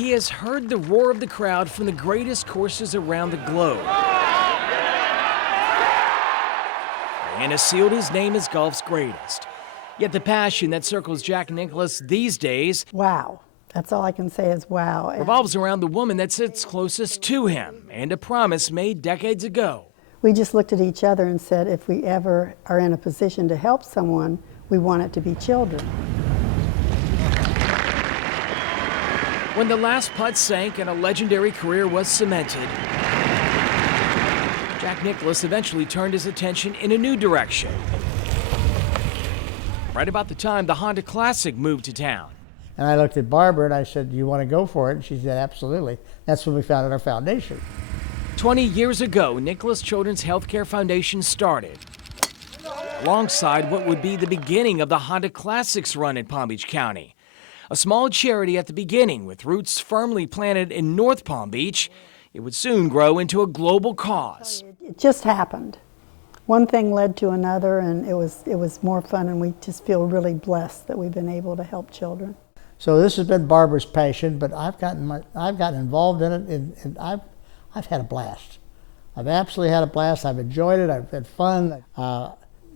He has heard the roar of the crowd from the greatest courses around the globe and has sealed his name as golf's greatest. Yet the passion that circles Jack Nicklaus these days, wow. That's all I can say is wow. revolves around the woman that sits closest to him and a promise made decades ago. We just looked at each other and said, if we ever are in a position to help someone, we want it to be children. When the last putt sank and a legendary career was cemented, Jack Nicklaus eventually turned his attention in a new direction. Right about the time the Honda Classic moved to town. And I looked at Barbara and I said, "Do you want to go for it?" And she said, "Absolutely." That's when we founded our foundation. 20 years ago, Nicklaus Children's Healthcare Foundation started, alongside what would be the beginning of the Honda Classics run in Palm Beach County. A small charity at the beginning with roots firmly planted in North Palm Beach, it would soon grow into a global cause. It just happened. One thing led to another, and it was more fun, and we just feel really blessed that we've been able to help children. So this has been Barbara's passion, but I've gotten involved in it, and I've had a blast. I've absolutely had a blast. I've enjoyed it. I've had fun.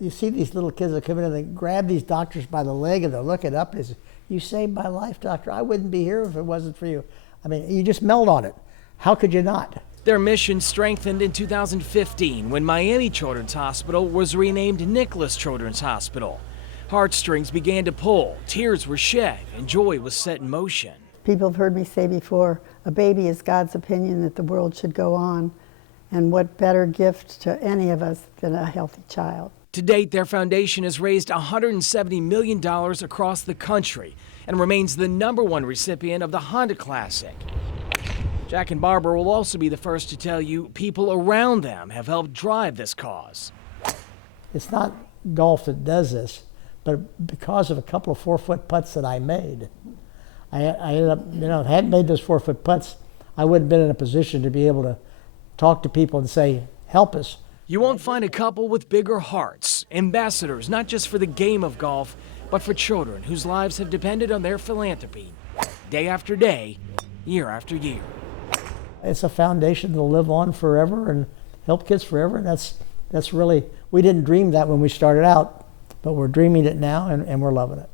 You see these little kids that come in and they grab these doctors by the leg and they're looking up and they say, "You saved my life, doctor. I wouldn't be here if it wasn't for you." I mean, you just melt on it. How could you not? Their mission strengthened in 2015 when Miami Children's Hospital was renamed Nicklaus Children's Hospital. Heartstrings began to pull, tears were shed, and joy was set in motion. People have heard me say before, a baby is God's opinion that the world should go on, and what better gift to any of us than a healthy child. To date, their foundation has raised $170 million across the country and remains the #1 recipient of the Honda Classic. Jack and Barbara will also be the first to tell you people around them have helped drive this cause. It's not golf that does this, but because of a couple of 4-foot putts that I made. I ended up, if I hadn't made those 4-foot putts, I wouldn't have been in a position to be able to talk to people and say, "Help us." You won't find a couple with bigger hearts, ambassadors not just for the game of golf, but for children whose lives have depended on their philanthropy, day after day, year after year. It's a foundation that'll live on forever and help kids forever, and that's really, we didn't dream that when we started out, but we're dreaming it now, and we're loving it.